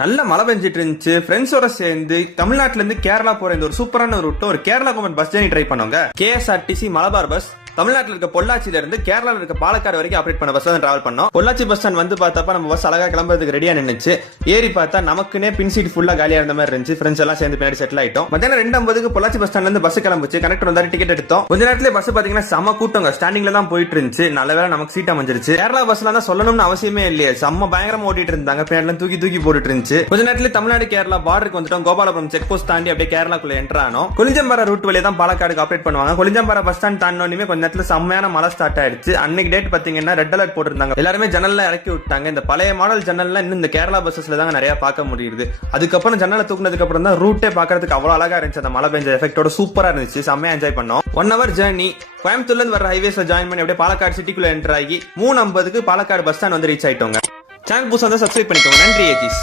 நல்ல மழை பெஞ்சிட்டு இருந்துச்சு. ஃப்ரெண்ட்ஸோட சேர்ந்து தமிழ்நாட்டுல இருந்து கேரளா போற இந்த ஒரு சூப்பரான ரூட் ஒரு Kerala government bus journey try பண்ணுவாங்க. கேஎஸ்ஆர்டிசி மலபார் பஸ் தமிழ்நாட்டில் இருக்க பொள்ளாச்சியில இருந்து கேரளாவில் இருக்க பாலக்காடு வரைக்கும் ஆப்ரேட் பண்ண பஸ் தான் டிராவல் பண்ணோம். பொள்ளாச்சி பஸ் ஸ்டாண்ட் வந்து பார்த்தப்ப நம்ம பஸ் அழகா கிளம்புறதுக்கு ரெடியா நின்னுச்சு. ஏறி பார்த்தா நமக்குனே பின் சீட் ஃபுல்லா காலியா இருந்த மாதிரி இருந்துச்சு. ஃப்ரெண்ட்ஸ் எல்லாம் சேர்ந்து பின்னாடி செட்டில் ஆயிட்டோம். மத்தியானம் 2:50 பொள்ளாச்சி பஸ் ஸ்டாண்ட்ல இருந்து பஸ் கிளம்புச்சு. கனெக்டர் வந்தாரு, டிக்கெட் எடுத்தோம். கொஞ்ச நேரத்துல பஸ் பாத்தீங்கன்னா செம்ம கூட்டங்க, ஸ்டாண்டிங்ல தான் போயிட்டு இருந்துச்சு. நல்ல வேளை நமக்கு சீட் அமைஞ்சிருச்சு. கேரளா பஸ்ல தான் சொல்லணும்னு அவசியமே இல்லையே, செம்ம பயங்கரமா ஓட்டிட்டு இருந்தாங்க. பின்னாடி தூக்கி தூக்கி போட்டுட்டு இருந்துச்சு. கொஞ்ச நேரத்துல தமிழ்நாடு கேரளா பார்டருக்கு வந்துட்டோம். கோபாலபுரம் செக் போஸ்ட் தாண்டி அப்படியே கேரளாக்குள்ள என்டர் ஆனோம். கொலிஞ்சம்பாறை ரூட் வழியா தான் பாலக்காடுக்கு ஆப்ரேட் பண்ணுவாங்க. கொலிஞ்சம்பாறை பஸ் ஸ்டாண்ட் தாண்டினோடனே கொஞ்ச நேரத்துல செம்மையான மழை ஸ்டார்ட் ஆயிடுச்சு. அன்னைக்கு டேட் பாத்தீங்கன்னா ரெட் அலர்ட் போட்டுருந்தாங்க. எல்லாருமே ஜன்னல்ல இறக்கி விட்டாங்க. இந்த பழைய மாடல் ஜன்னல்ல இன்னும் இந்த கேரளா பஸ்ஸஸ்ல தாங்க நிறைய பார்க்க முடியுது. அதுக்கப்புறம் ஜன்னலை தூக்குனதுக்கு அப்புறம் தான் ரூட்டே பாக்குறதுக்கு அவ்வளவு அழகா இருந்துச்சு. அந்த மழை பெஞ்ச எஃபெக்டோட சூப்பரா இருந்துச்சு. செம்மையா என்ஜாய் பண்ணோம். 1 hour ஜர்னி கோயம்புத்தூர்ல இருந்து வர ஹைவேஸ்ல ஜாயின் பண்ணி அப்படியே பாலக்காடு சிட்டிக்குள்ள என்டர் ஆகி 3:50 பாலக்காடு பஸ் ஸ்டாண்ட் வந்து ரீச் ஆயிட்டோங்க. சேனல் புதுசா வந்து சப்ஸ்கிரைப் பண்ணிக்கோங்க. நன்றி ஏஜிஸ்.